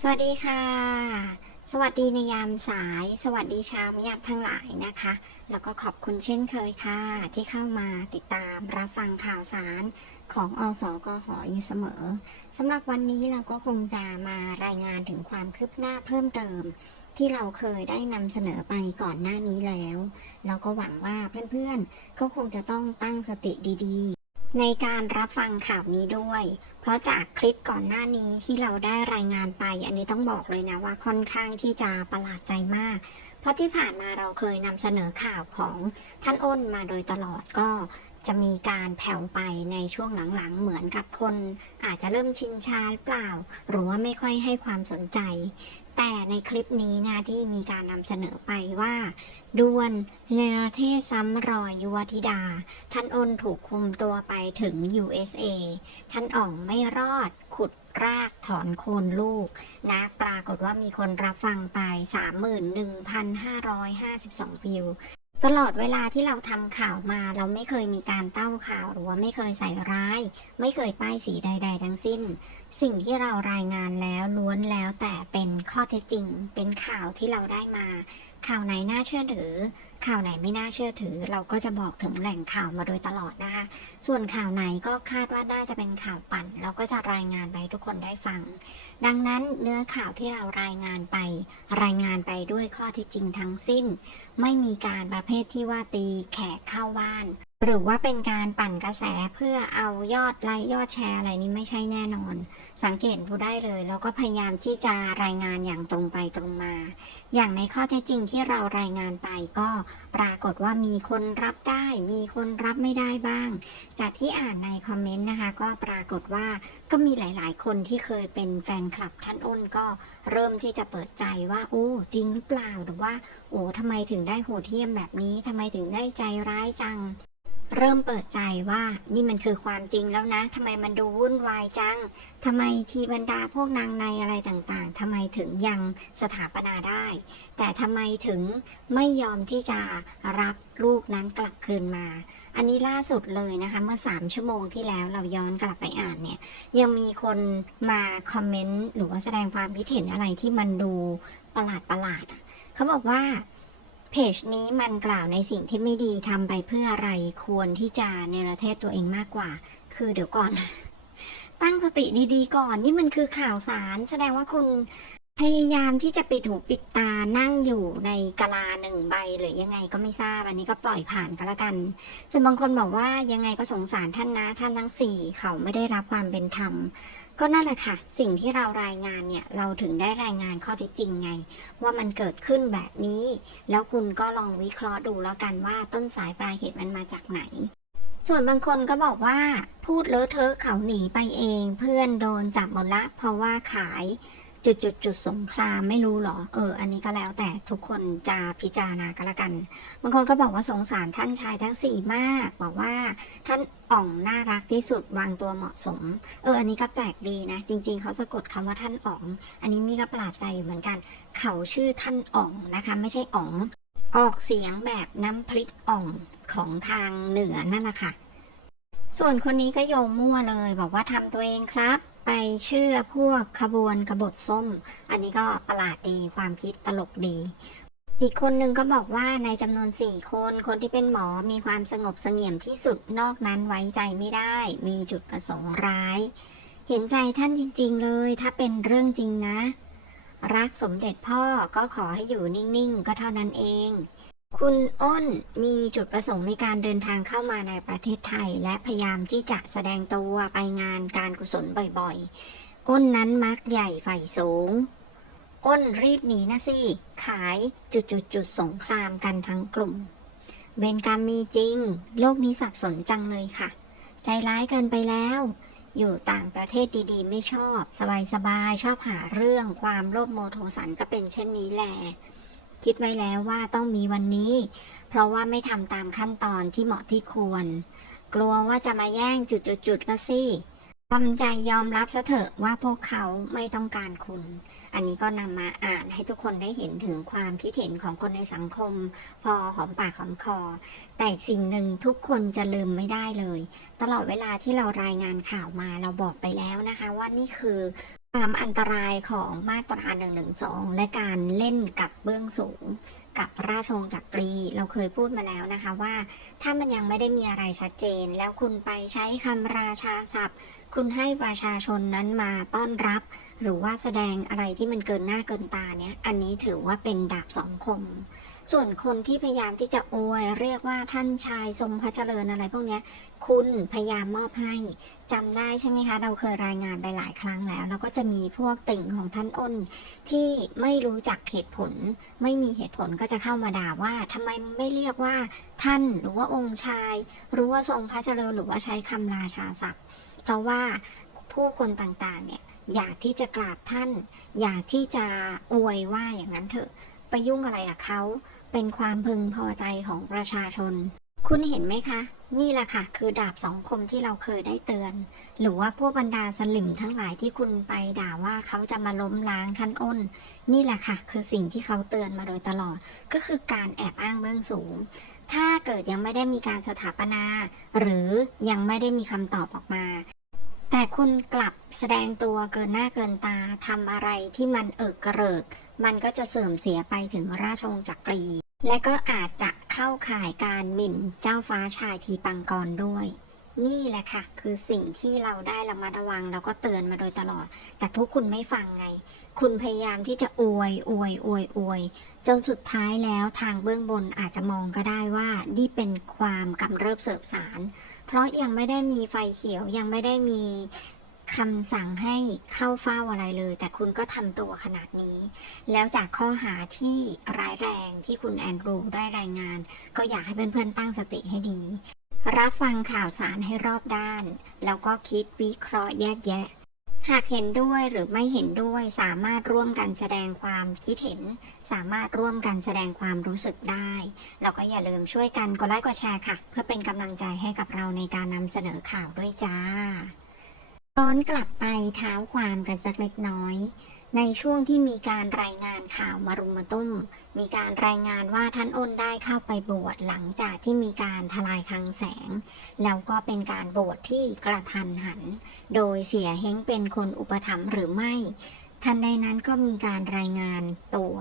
สวัสดีค่ะ สวัสดีในยามสาย สวัสดีชาวมิยามทั้งหลายนะคะ แล้วก็ขอบคุณเช่นเคยค่ะ ที่เข้ามาติดตามรับฟังข่าวสารของอสกหออยู่เสมอสำหรับวันนี้เราก็คงจะมารายงานถึงความคืบหน้าเพิ่มเติม ที่เราเคยได้นำเสนอไปก่อนหน้านี้แล้วแล้วก็หวังว่าเพื่อนๆก็คงจะต้องตั้งสติดีๆ ในการรับฟังข่าวนี้ด้วย เพราะจากคลิปก่อนหน้านี้ที่เราได้รายงานไป อันนี้ต้องบอกเลยนะว่าค่อนข้างที่จะประหลาดใจมาก เพราะที่ผ่านมาเราเคยนำเสนอข่าวของท่านอ้นมาโดยตลอดก็จะมีการแผ่วไปในช่วงหลังๆ เหมือนกับคน อาจจะเริ่มชินชาหรือเปล่า หรือว่าไม่ค่อยให้ความสนใจ แต่ในคลิปนี้นะที่มีการนำเสนอไปว่าดวนเนรเทศซ้ำรอยยุวธิดา ท่านอ้นถูกคุมตัวไปถึง USA ท่านอ่องไม่รอดขุดรากถอนโคนลูก นะปรากฏว่ามีคนรับฟังไป 31,552 วิว ตลอดเวลาที่เราทำข่าวมาเราไม่เคยมีการเต้าข่าวหรือว่าไม่เคยใส่ร้าย ไม่เคยป้ายสีใด ๆ ทั้งสิ้น สิ่งที่เรารายงานแล้วล้วนแล้วแต่เป็นข้อเท็จจริง เป็นข่าวที่เราได้มา ข่าวไหนน่าเชื่อถือ ข่าวไหนไม่น่าเชื่อถือ เราก็จะบอกถึงแหล่งข่าวมาโดยตลอดนะคะ ส่วนข่าวไหนก็คาดว่าน่าจะเป็นข่าวปั่น เราก็จะรายงานไปทุกคนได้ฟัง ดังนั้นเนื้อข่าวที่เรารายงานไป รายงานไปด้วยข้อเที่จริงทั้งสิ้น ไม่มีการประเภทที่ว่าตีแขกเข้าบ้านหรือว่าเป็นการปั่นกระแสเพื่อเอายอดไลค์ยอดแชร์อะไรนี้ไม่ใช่แน่นอน สังเกตดูได้เลย แล้วก็พยายามที่จะรายงานอย่างตรงไปตรงมา อย่างในข้อเท็จจริงที่เรารายงานไปก็ปรากฏว่ามีคนรับได้ มีคนรับไม่ได้บ้าง จากที่อ่านในคอมเมนต์นะคะ ก็ปรากฏว่าก็มีหลาย ๆ คนที่เคยเป็นแฟนคลับท่านอ้นก็เริ่มที่จะเปิดใจว่า โอ้จริงหรือเปล่าหรือว่า โอ้ทำไมถึงได้โหดเหี้ยมแบบนี้ทำไมถึงได้ใจร้ายจัง เริ่มเปิดใจว่านี่มันคือความจริงแล้วนะทำไมมันดูวุ่นวายจังทำไมทีบรรดาพวกนางในอะไรต่างๆทำไมถึงยังสถาปนาได้ แต่ทำไมถึงไม่ยอมที่จะรับลูกนั้นกลับคืนมา อันนี้ล่าสุดเลยนะคะ เมื่อ 3 ชั่วโมงที่แล้วเราย้อนกลับไปอ่านเนี่ย ยังมีคนมาคอมเมนต์หรือว่าแสดงความคิดเห็นอะไรที่มันดูประหลาดประหลาดเขาบอกว่า เพจนี้มันกล่าวในสิ่งที่ไม่ดีทำไปเพื่ออะไรควรที่จะเนรเทศตัวเองมากกว่า คือเดี๋ยวก่อน ตั้งสติดีๆก่อน นี่มันคือข่าวสาร แสดงว่าคุณ พยายามที่จะปิดหูปิดตานั่งอยู่ในกะลาหนึ่งใบหรือยังไงก็ไม่ทราบอันนี้ก็ปล่อยผ่านก็แล้วกัน ส่วนบางคนบอกว่ายังไงก็สงสารท่านนะท่านทั้งสี่เขาไม่ได้รับความเป็นธรรม ก็นั่นแหละค่ะ สิ่งที่เรารายงานเนี่ยเราถึงได้รายงานข้อเท็จจริงไง ว่ามันเกิดขึ้นแบบนี้ แล้วคุณก็ลองวิเคราะห์ดูแล้วกันว่าต้นสายปลายเหตุมันมาจากไหนส่วนบางคนก็บอกว่าพูดเลอะเทอะเขาหนีไปเอง เพื่อนโดนจับหมดละเพราะว่าขาย จุดจุดจุดสงครามไม่รู้หรอ เออ อันนี้ก็แล้วแต่ทุกคนจะพิจารณากันละกัน บางคนก็บอกว่าสงสารท่านชายทั้งสี่มาก บอกว่าท่านอ่องน่ารักที่สุดวางตัวเหมาะสม เออ อันนี้ก็แปลกดีนะ จริง ๆ เขาสะกดคำว่าท่านอ๋อง อันนี้มีก็ประหลาดใจอยู่เหมือนกัน เขาชื่อท่านอ่องนะคะ ไม่ใช่อ๋อง ออกเสียงแบบน้ำพริกอ่องของทางเหนือนั่นแหละค่ะ ส่วนคนนี้ก็โยงมั่วเลย บอกว่าทำตัวเองครับ ไปเชื่อพวกขบวนกบฏส้ม อันนี้ก็ประหลาดดีความคิดตลกดี อีกคนนึงก็บอกว่าในจำนวนสี่คนคนที่เป็นหมอมีความสงบเสงี่ยมที่สุดนอกนั้นไว้ใจไม่ได้ มีจุดประสงค์ร้าย เห็นใจท่านจริง ๆ เลย ถ้าเป็นเรื่องจริงนะ รักสมเด็จพ่อก็ขอให้อยู่นิ่ง ๆ ก็เท่านั้นเอง คุณอ้นมีจุดประสงค์ในการเดินทางเข้ามาในประเทศไทย และพยายามที่จะแสดงตัวไปงานการกุศลบ่อยๆ อ้นนั้นมักใหญ่ไฟสูง อ้นรีบหนีนะสิ ขายจุดจุดจุดๆสงครามกันทั้งกลุ่มเวรกรรมมีจริง โลกนี้สับสนจังเลยค่ะ ใจร้ายเกินไปแล้ว อยู่ต่างประเทศดีๆ ไม่ชอบ สบายๆชอบหาเรื่องความโลภโมโทสันก็เป็นเช่นนี้แหละ คิดไว้แล้วว่าต้องมีวันนี้ เพราะว่าไม่ทำตามขั้นตอนที่เหมาะที่ควร กลัวว่าจะมาแย่งจุดๆๆละสิทำใจยอมรับซะเถอะว่าพวกเขาไม่ต้องการคุณ อันนี้ก็นำมาอ่านให้ทุกคนได้เห็นถึงความคิดเห็นของคนในสังคม พอหอมปากหอมคอ แต่สิ่งหนึ่งทุกคนจะลืมไม่ได้เลย ตลอดเวลาที่เรารายงานข่าวมาเราบอกไปแล้วนะคะ ว่านี่คือ ความอันตรายของมาตรา 112 และการเล่นกับเบื้องสูง กับราชวงศ์จักรี เราเคยพูดมาแล้วนะคะว่า ถ้ามันยังไม่ได้มีอะไรชัดเจน แล้วคุณไปใช้คำราชาศัพท์ คุณให้ประชาชนนั้นมาต้อนรับ หรือว่าแสดงอะไรที่มันเกินหน้าเกินตาเนี่ย อันนี้ถือว่าเป็นดาบสองคม ส่วนคนที่พยายามที่จะอวยเรียกว่าท่านชายทรงพระเจริญอะไรพวกนี้คุณพยายามมอบให้จำได้ใช่ไหมคะ เราเคยรายงานไปหลายครั้งแล้วแล้วก็จะมีพวกติ่งของท่านอ้น ที่ไม่รู้จักเหตุผล ไม่มีเหตุผลก็จะเข้ามาด่าว่าทำไมไม่เรียกว่าท่านหรือว่าองค์ชายหรือว่าทรงพระเจริญหรือว่าใช้คำราชาศัพท์ เพราะว่าผู้คนต่างๆเนี่ยอยากที่จะกราบท่าน อยากที่จะอวยว่าอย่างนั้นเถอะ ไปยุ่งอะไรกับเขา เป็นความพึงพอใจของประชาชน คุณเห็นไหมคะ นี่แหละค่ะ คือดาบสองคมที่เราเคยได้เตือน หรือว่าพวกบรรดาสลิมทั้งหลายที่คุณไปด่าว่าเขาจะมาล้มล้างท่านอ้น นี่แหละค่ะ คือสิ่งที่เขาเตือนมาโดยตลอด ก็คือการแอบอ้างเบื้องสูงถ้าเกิดยังไม่ได้มีการสถาปนา หรือยังไม่ได้มีคำตอบออกมา แต่คุณกลับแสดงตัวเกินหน้าเกินตาทำอะไรที่มันเอิกกระเริก มันก็จะเสื่อมเสียไปถึงราชวงศ์จักรี และก็อาจจะเข้าข่ายการหมิ่นเจ้าฟ้าชายทีปังกรด้วย นี่แหละค่ะ คือสิ่งที่เราได้ระมัดระวังแล้วก็เตือนมาโดยตลอด แต่พวกคุณไม่ฟังไง คุณพยายามที่จะอวยอวยอวยอวยจนสุดท้ายแล้วทางเบื้องบนอาจจะมองก็ได้ว่านี่เป็นความกำเริบเสบสาร เพราะยังไม่ได้มีไฟเขียวยังไม่ได้มีคำสั่งให้เข้าเฝ้าอะไรเลย แต่คุณก็ทำตัวขนาดนี้ แล้วจากข้อหาที่ร้ายแรงที่คุณแอนดรูได้รายงาน ก็อยากให้เพื่อนๆตั้งสติให้ดี รับฟังข่าวสารให้รอบด้าน แล้วก็คิดวิเคราะห์แยกแยะ หากเห็นด้วยหรือไม่เห็นด้วยสามารถร่วมกันแสดงความคิดเห็น สามารถร่วมกันแสดงความรู้สึกได้ แล้วก็อย่าลืมช่วยกันกดไลค์กดแชร์ค่ะ เพื่อเป็นกำลังใจให้กับเราในการนำเสนอข่าวด้วยจ้าย้อนกลับไปเท้าความกันสักเล็กน้อย ในช่วงที่มีการรายงานข่าวมารุมมาตุ้ม มีการรายงานว่าท่านอ้นได้เข้าไปบวชหลังจากที่มีการทลายคลังแสง แล้วก็เป็นการบวชที่กระทันหัน โดยเสียเฮงเป็นคนอุปถัมภ์หรือไม่ ทันใดนั้นก็มีการรายงานตัว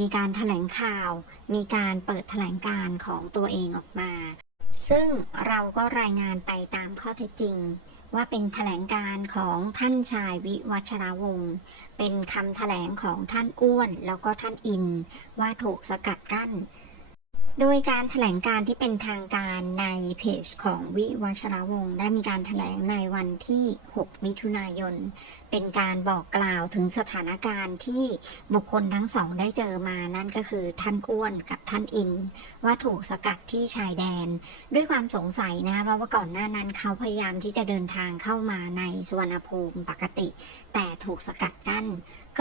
มีการถแถลงข่าว มีการเปิดแถลงการของตัวเองออกมา ซึ่งเราก็รายงานไปตามข้อเท็จจริง ว่าเป็นแถลงการของท่านชายวิวัชรวงศ์เป็นคำแถลงของท่านอ้วน แล้วก็ท่านอิน ว่าถูกสกัดกั้น โดยการแถลงการที่เป็นทางการในเพจของวิวัชรวงศ์ได้มีการแถลงในวันที่ 6 มิถุนายน เป็นการบอกกล่าวถึงสถานการณ์ที่บุคคลทั้งสองได้เจอมานั่นก็คือท่านอ้วนกับท่านอิน ว่าถูกสกัดที่ชายแดน ด้วยความสงสัยนะเพราะว่าก่อนหน้านั้นเขาพยายามที่จะเดินทางเข้ามาในสุวรรณภูมิปกติ แต่ถูกสกัดกั้น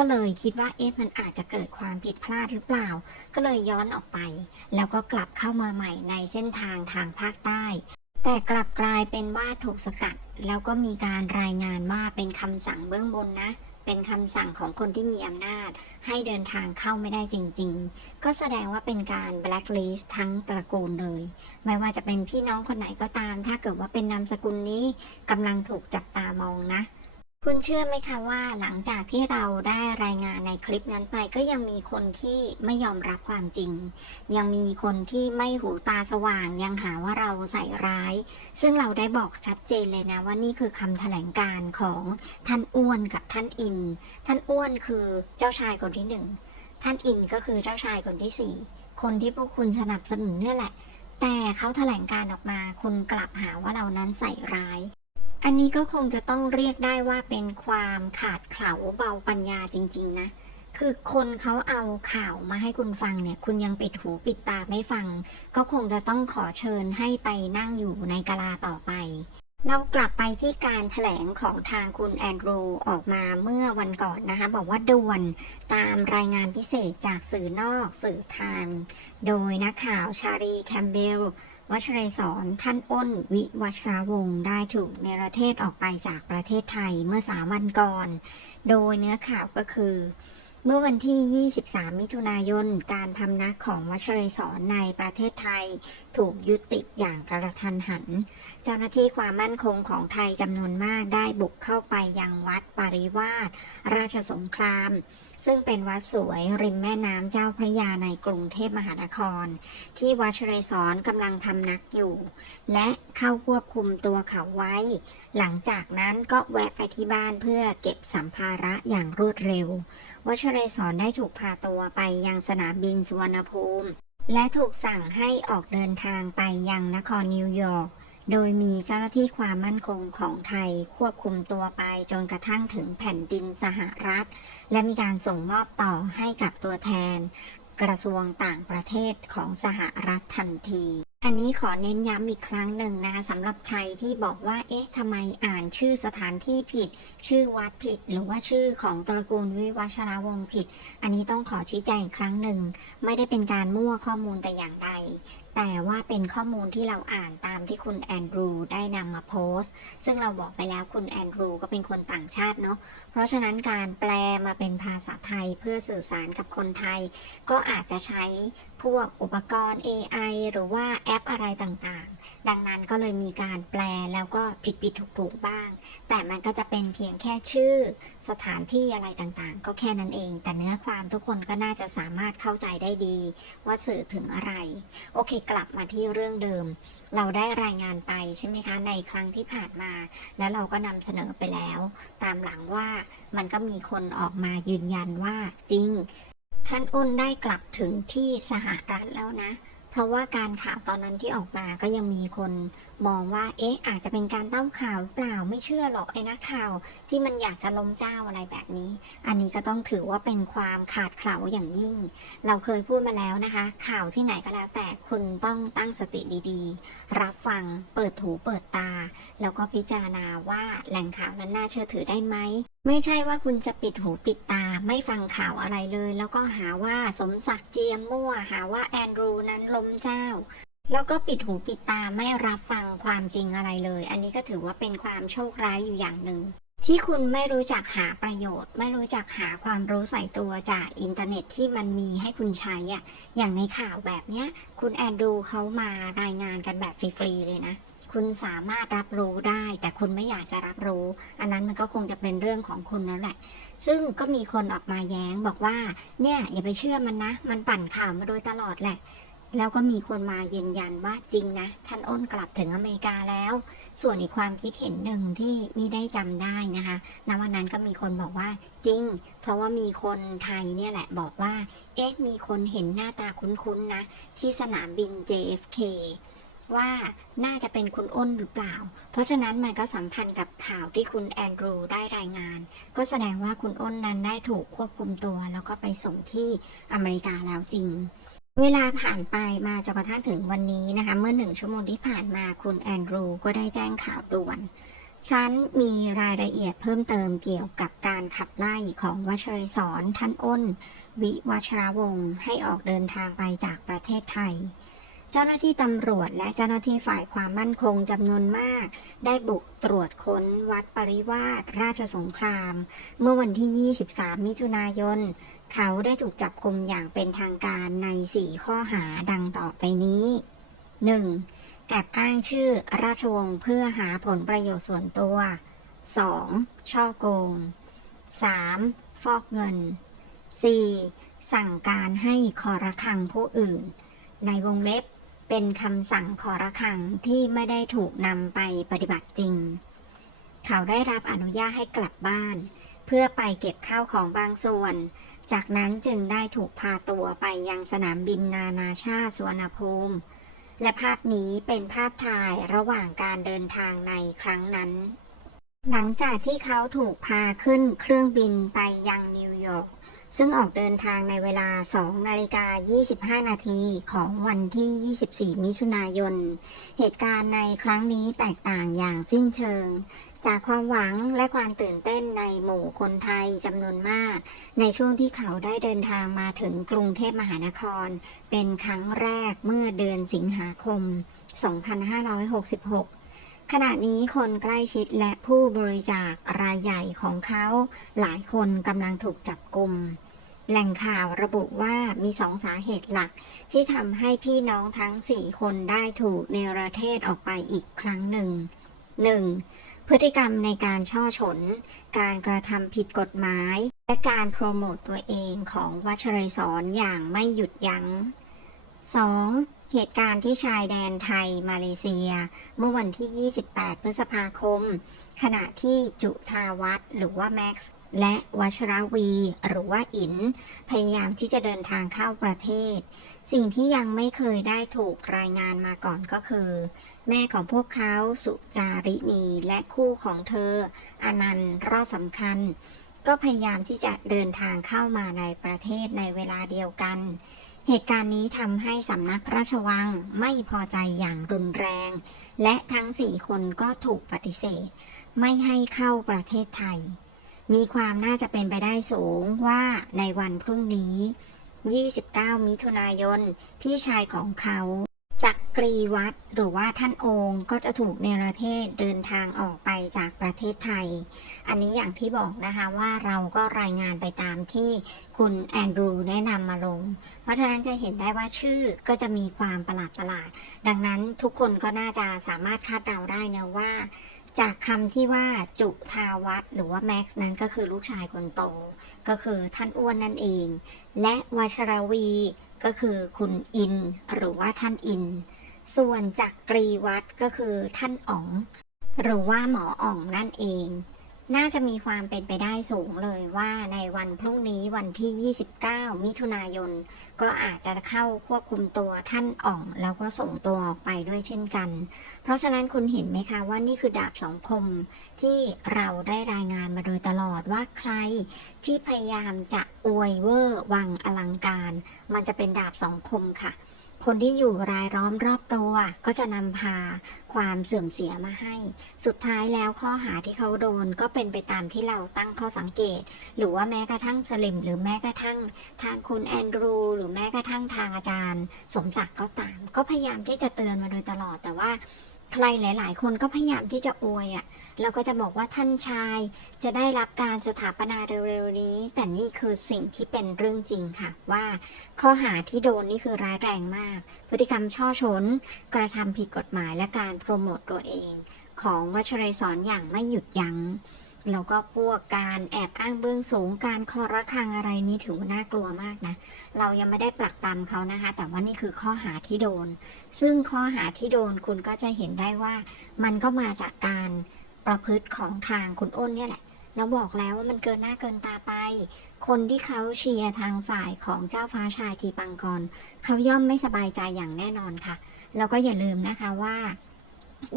ก็เลยคิดว่าเอ๊ะมันอาจจะเกิดความผิดพลาดหรือเปล่า ก็เลยย้อนออกไป แล้วก็กลับเข้ามาใหม่ในเส้นทางทางภาคใต้ แต่กลับกลายเป็นว่าถูกสกัด แล้วก็มีการรายงานว่าเป็นคำสั่งเบื้องบนนะเป็นคำสั่งของคนที่มีอำนาจ ให้เดินทางเข้าไม่ได้จริง ๆ ก็แสดงว่าเป็นการ blacklist ทั้งตระกูลเลย ไม่ว่าจะเป็นพี่น้องคนไหนก็ตาม ถ้าเกิดว่าเป็นนามสกุลนี้กำลังถูกจับตามองนะ คุณเชื่อไหมคะว่าหลังจากที่เราได้รายงานในคลิปนั้นไปก็ยังมีคนที่ไม่ยอมรับความจริง ยังมีคนที่ไม่หูตาสว่างยังหาว่าเราใส่ร้าย ซึ่งเราได้บอกชัดเจนเลยนะว่านี่คือคำแถลงการของท่านอ้วนกับท่านอิน ท่านอ้วนคือเจ้าชายคนที่หนึ่งท่านอินก็คือเจ้าชายคนที่สี่คนที่พวกคุณสนับสนุนเนี่ยแหละ แต่เขาแถลงการออกมาคุณกลับหาว่าเรานั้นใส่ร้าย อันนี้ก็คงจะต้องเรียกได้ว่าเป็นความขาดเข่าเบาปัญญาจริง ๆ นะ คือคนเขาเอาข่าวมาให้คุณฟังเนี่ย คุณยังปิดหูปิดตาไม่ฟัง ก็คงจะต้องขอเชิญให้ไปนั่งอยู่ในกาลาต่อไป เรากลับไปที่การถแถลงของทางคุณแอนดรูออกมาเมื่อวันก่อนนะคะ บอกว่าด่วนตามรายงานพิเศษจากสื่อนอกสื่อทาง โดยนักข่าวชารีแคมเบล วัชเรศรท่านอ้นวิวัชรวงศ์ได้ถูกเนรเทศออกไปจากประเทศไทยเมื่อสามวันก่อน โดยเนื้อข่าวก็คือ เมื่อวันที่ 23 มิถุนายน การพำนักของวัชเรศรในประเทศไทย ถูกยุติอย่างกระทันหัน เจ้าหน้าที่ความมั่นคงของไทยจำนวนมากได้บุกเข้าไปยังวัดปริวาสราชสงคราม ซึ่งเป็นวัดสวยริมแม่น้ำเจ้าพระยาในกรุงเทพมหานคร ที่วัชเรศรกำลังพำนักอยู่ และเข้าควบคุมตัวเขาไว้ หลังจากนั้นก็แวะไปที่บ้านเพื่อเก็บสัมภาระอย่างรวดเร็ว วัชเรศรได้ถูกพาตัวไปยังสนามบินสุวรรณภูมิ และถูกสั่งให้ออกเดินทางไปยังนครนิวยอร์ก โดยมีเจ้าหน้าที่ความมั่นคงของไทยควบคุมตัวไปจนกระทั่งถึงแผ่นดินสหรัฐ และมีการส่งมอบต่อให้กับตัวแทน กระทรวงต่างประเทศของสหรัฐทันทีอันนี้ขอเน้นย้ำอีกครั้งหนึ่งนะคะสำหรับใครที่บอกว่า เอ๊ะทำไมอ่านชื่อสถานที่ผิด ชื่อวัดผิด หรือว่าชื่อของตระกูลวิวัชรวงศ์ผิด อันนี้ต้องขอชี้แจงอีกครั้งหนึ่ง ไม่ได้เป็นการมั่วข้อมูลแต่อย่างใดแต่ว่าเป็นข้อมูลที่เราอ่านตามที่คุณแอนดรูได้นำมาโพสต์ ซึ่งเราบอกไปแล้วคุณแอนดรูก็เป็นคนต่างชาติเนาะ เพราะฉะนั้นการแปลมาเป็นภาษาไทยเพื่อสื่อสารกับคนไทย ก็อาจจะใช้พวกอุปกรณ์ AI หรือว่าแอปอะไรต่างๆ ดังนั้นก็เลยมีการแปลแล้วก็ผิดผิดถูกถูกๆบ้าง แต่มันก็จะเป็นเพียงแค่ชื่อสถานที่อะไรต่างๆ ก็แค่นั้นเอง แต่เนื้อความทุกคนก็น่าจะสามารถเข้าใจได้ดี ว่าสื่อถึงอะไร โอเคกลับมาที่เรื่องเดิม เราได้รายงานไปใช่ไหมคะในครั้งที่ผ่านมา แล้วเราก็นำเสนอไปแล้ว ตามหลังว่ามันก็มีคนออกมายืนยันว่าจริง ท่านอ้นได้กลับถึงที่สหรัฐแล้วนะ เพราะว่าการข่าวตอนนั้นที่ออกมาก็ยังมีคน มองว่า เอ๊ะ อาจจะเป็นการเต้าข่าวหรือเปล่า ไม่เชื่อหรอกไอ้นักข่าว ที่มันอยากจะล้มเจ้าอะไรแบบนี้ อันนี้ก็ต้องถือว่าเป็นความขาดเข่าอย่างยิ่ง เราเคยพูดมาแล้วนะคะ ข่าวที่ไหนก็แล้วแต่คุณต้องตั้งสติดีๆ รับฟัง เปิดหูเปิดตา แล้วก็พิจารณาว่าแหล่งข่าวนั้นน่าเชื่อถือได้ไหมไม่ใช่ว่าคุณจะปิดหูปิดตาไม่ฟังข่าวอะไรเลย แล้วก็หาว่าสมศักดิ์เจียมมั่วหาว่าแอนดรูนั้นล้มเจ้า แล้วก็ปิดหูปิดตาไม่รับฟังความจริงอะไรเลย อันนี้ก็ถือว่าเป็นความโชคร้ายอยู่อย่างหนึ่ง ที่คุณไม่รู้จักหาประโยชน์ ไม่รู้จักหาความรู้ใส่ตัวจากอินเทอร์เน็ตที่มันมีให้คุณใช้อะอย่างในข่าวแบบเนี้ย คุณแอนดูเขามารายงานกันแบบฟรีๆเลยนะคุณสามารถรับรู้ได้ แต่คุณไม่อยากจะรับรู้ อันนั้นมันก็คงจะเป็นเรื่องของคุณแล้วแหละ ซึ่งก็มีคนออกมาแย้งบอกว่า เนี่ย อย่าไปเชื่อมันนะ มันปั่นข่าวมาโดยตลอดแหละ แล้วก็มีคนมายืนยันว่าจริงนะ ท่านอ้นกลับถึงอเมริกาแล้ว ส่วนอีกความคิดเห็นหนึ่งที่มิได้จำได้นะคะณวันนั้นก็มีคนบอกว่าจริง เพราะว่ามีคนไทยเนี่ยแหละบอกว่า เอ๊ะมีคนเห็นหน้าตาคุ้นๆนะ ที่สนามบิน JFK ว่าน่าจะเป็นคุณอ้นหรือเปล่า เพราะฉะนั้นมันก็สัมพันธ์กับข่าวที่คุณแอนดรูได้รายงาน ก็แสดงว่าคุณอ้นนั้นได้ถูกควบคุมตัว แล้วก็ไปส่งที่อเมริกาแล้วจริง เวลาผ่านไปมาจนกระทั่งถึงวันนี้นะคะ เมื่อหนึ่งชั่วโมงที่ผ่านมาคุณแอนดรูก็ได้แจ้งข่าวด่วน ฉันมีรายละเอียดเพิ่มเติมเกี่ยวกับการขับไล่ของวัชรศรท่านอ้น วิวัชรวงศ์ให้ออกเดินทางไปจากประเทศไทยเจ้าหน้าที่ตำรวจและเจ้าหน้าที่ฝ่ายความมั่นคงจำนวนมาก ได้บุกตรวจค้นวัดปริวาสราชสงคราม เมื่อวันที่ 23 มิถุนายน เขาได้ถูกจับกลุ่มอย่างเป็นทางการใน 4 ข้อหาดังต่อไปนี้ 1. แอบอ้างชื่อราชวงศ์เพื่อหาผลประโยชน์ส่วนตัว 2. ช่อโกง 3. ฟอกเงิน 4. สั่งการให้คอระคังผู้อื่น ในวงเล็บเป็นคำสั่งคอระคังที่ไม่ได้ถูกนำไปปฏิบัติจริง เขาได้รับอนุญาตให้กลับบ้าน เพื่อไปเก็บข้าวของบางส่วน จากนั้นจึงได้ถูกพาตัวไปยังสนามบินนานาชาติสุวรรณภูมิ และภาพนี้เป็นภาพถ่ายระหว่างการเดินทางในครั้งนั้น หลังจากที่เขาถูกพาขึ้นเครื่องบินไปยังนิวยอร์ก ซึ่งออกเดินทางในเวลา 2 นาฬิกา 25 นาทีของวันที่ 24 มิถุนายน เหตุการณ์ในครั้งนี้แตกต่างอย่างสิ้นเชิง จากความหวังและความตื่นเต้นในหมู่คนไทยจำนวนมาก ในช่วงที่เขาได้เดินทางมาถึงกรุงเทพมหานคร เป็นครั้งแรกเมื่อเดือนสิงหาคม 2566 ขณะนี้คนใกล้ชิดและผู้บริจาครายใหญ่ของเขาหลายคนกำลังถูกจับกลุ่มแหล่งข่าวระบุว่ามีสองสาเหตุหลัก ที่ทำให้พี่น้องทั้ง4คนได้ถูกเนรเทศออกไปอีกครั้งหนึ่ง 1. พฤติกรรมในการช่อฉน การกระทำผิดกฎหมาย และการโปรโมตตัวเองของวัชรศรอย่างไม่หยุดยัง้ง 2. เหตุการณ์ที่ชายแดนไทยมาเลเซีย เมื่อวันที่ 28 พฤษภาคม ขณะที่จุธาวัฒน์หรือว่าแม็กซ์และวัชรวี หรือว่าอิน พยายามที่จะเดินทางเข้าประเทศ สิ่งที่ยังไม่เคยได้ถูกรายงานมาก่อนก็คือ แม่ของพวกเขาสุจารินีและคู่ของเธอ อนันต์รอดสำคัญ ก็พยายามที่จะเดินทางเข้ามาในประเทศในเวลาเดียวกัน เหตุการณ์นี้ทำให้สำนักพระราชวังไม่พอใจอย่างรุนแรง และทั้งสี่คนก็ถูกปฏิเสธ ไม่ให้เข้าประเทศไทย มีความน่าจะเป็นไปได้สูงว่าในวันพรุ่งนี้ 29 มิถุนายน พี่ชายของเขา กรีวัดหรือว่าท่านองค์ก็จะถูกเนรเทศเดินทางออกไปจากประเทศไทย อันนี้อย่างที่บอกนะคะว่าเราก็รายงานไปตามที่คุณแอนดรูแนะนำมาลง เพราะฉะนั้นจะเห็นได้ว่าชื่อก็จะมีความประหลาดประหลาด ดังนั้นทุกคนก็น่าจะสามารถคาดเดาได้นะว่าจากคำที่ว่าจุทาวัฒน์หรือว่าแม็กซ์นั้นก็คือลูกชายคนโต ก็คือท่านอ้วนนั่นเอง และวัชรวีก็คือคุณอินหรือว่าท่านอิน ส่วนจักกรีวัฒน์ก็คือท่านอ๋อง หรือว่าหมออ๋องนั่นเอง น่าจะมีความเป็นไปได้สูงเลยว่าในวันพรุ่งนี้วันที่ 29 มิถุนายน ก็อาจจะเข้าควบคุมตัวท่านอ่อง แล้วก็ส่งตัวออกไปด้วยเช่นกัน เพราะฉะนั้นคุณเห็นไหมคะว่านี่คือดาบสองคมที่เราได้รายงานมาโดยตลอดว่าใครที่พยายามจะอวยเวอร์วังอลังการ มันจะเป็นดาบสองคมค่ะ คนที่อยู่รายล้อมรอบตัวก็จะนำพาความเสื่อมเสียมาให้ สุดท้ายแล้วข้อหาที่เขาโดนก็เป็นไปตามที่เราตั้งข้อสังเกต หรือว่าแม้กระทั่งสลิมหรือแม้กระทั่งทางคุณแอนดรู หรือแม้กระทั่งทางอาจารย์ สมศักดิ์ก็ตาม ก็พยายามที่จะเตือนมาโดยตลอดแต่ว่า ใครหลาย ๆ คนก็พยายามที่จะอวยอะ่ะเราก็จะบอกว่าท่านชาย จะได้รับการสถาปนาเร็วๆนี้ แต่นี่คือสิ่งที่เป็นเรื่องจริงค่ะว่า ข้อหาที่โดนนี่คือร้ายแรงมาก พฤติกรรมช่อชน กระทำผิดกฎหมายและการโปรโมตตัวเอง ของวัชรัยสอนอย่างไม่หยุดยัง้ง แล้วก็พวกการแอบอ้างเบื้องสูงการคอระคังอะไรนี้ถือว่าน่ากลัวมากนะ เรายังไม่ได้ปรักปรำเขานะคะ แต่ว่านี่คือข้อหาที่โดน ซึ่งข้อหาที่โดนคุณก็จะเห็นได้ว่า มันก็มาจากการประพฤติของทางคุณอ้นเนี่ยแหละเราบอกแล้วว่ามันเกินหน้าเกินตาไป คนที่เขาเชียร์ทางฝ่ายของเจ้าฟ้าชายทีปังกรเขาย่อมไม่สบายใจอย่างแน่นอนค่ะ แล้วก็อย่าลืมนะคะว่า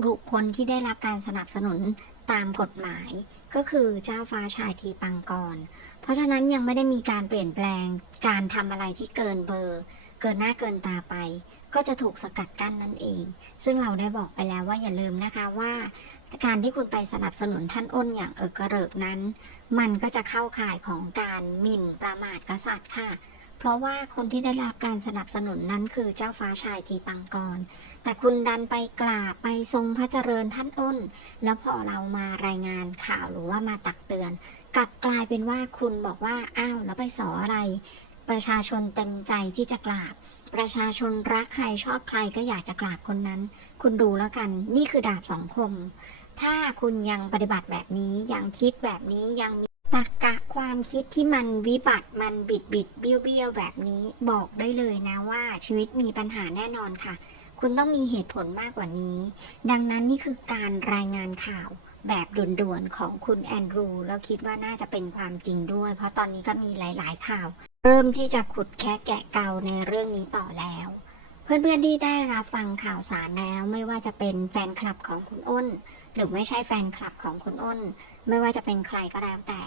บุคคลที่ได้รับการสนับสนุนตามกฎหมายก็คือเจ้าฟ้าชายทีปังกร เพราะฉะนั้นยังไม่ได้มีการเปลี่ยนแปลงการทำอะไรที่เกินเบอร์ เกินหน้าเกินตาไป ก็จะถูกสกัดกั้นนั่นเอง ซึ่งเราได้บอกไปแล้วว่าอย่าลืมนะคะว่าการที่คุณไปสนับสนุนท่านอ้นอย่างเอิกกระเริกนั้น มันก็จะเข้าข่ายของการหมิ่นประมาทกษัตริย์ค่ะ เพราะว่าคนที่ได้รับการสนับสนุนนั้นคือเจ้าฟ้าชายทีปังกร แต่คุณดันไปกราบไปทรงพระเจริญท่านอ้น แล้วพอเรามารายงานข่าวหรือว่ามาตักเตือน กลับกลายเป็นว่าคุณบอกว่าอ้าวแล้วไปสออะไร ประชาชนเต็มใจที่จะกราบ ประชาชนรักใครชอบใครก็อยากจะกราบคนนั้น คุณดูแล้วกัน นี่คือดาบสองคม ถ้าคุณยังปฏิบัติแบบนี้ยังคิดแบบนี้ยังมี ตรรกะความคิดที่มันวิบัติมันบิดบิดเบี้ยวเบี้ยวแบบนี้บอกได้เลยนะว่าชีวิตมีปัญหาแน่นอนค่ะ คุณต้องมีเหตุผลมากกว่านี้ ดังนั้นนี่คือการรายงานข่าวแบบด่วนๆของคุณแอนดรูแล้วคิดว่าน่าจะเป็นความจริงด้วย เพราะตอนนี้ก็มีหลายๆข่าว เริ่มที่จะขุดแคะแกะเกาในเรื่องนี้ต่อแล้ว เพื่อนๆที่ได้รับฟังข่าวสารแล้ว ไม่ว่าจะเป็นแฟนคลับของคุณอ้น หรือไม่ใช่แฟนคลับของคุณอ้น ไม่ว่าจะเป็นใครก็แล้วแต่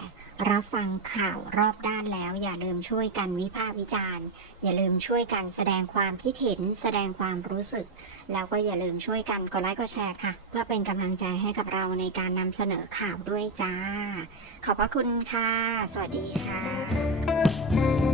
รับฟังข่าวรอบด้านแล้ว อย่าลืมช่วยกันวิพากษ์วิจารณ์ อย่าลืมช่วยกันแสดงความคิดเห็น แสดงความรู้สึก แล้วก็อย่าลืมช่วยกันกดไลค์กดแชร์ค่ะ เพื่อเป็นกำลังใจให้กับเราในการนำเสนอข่าวด้วยจ้า ขอบพระคุณค่ะ สวัสดีค่ะ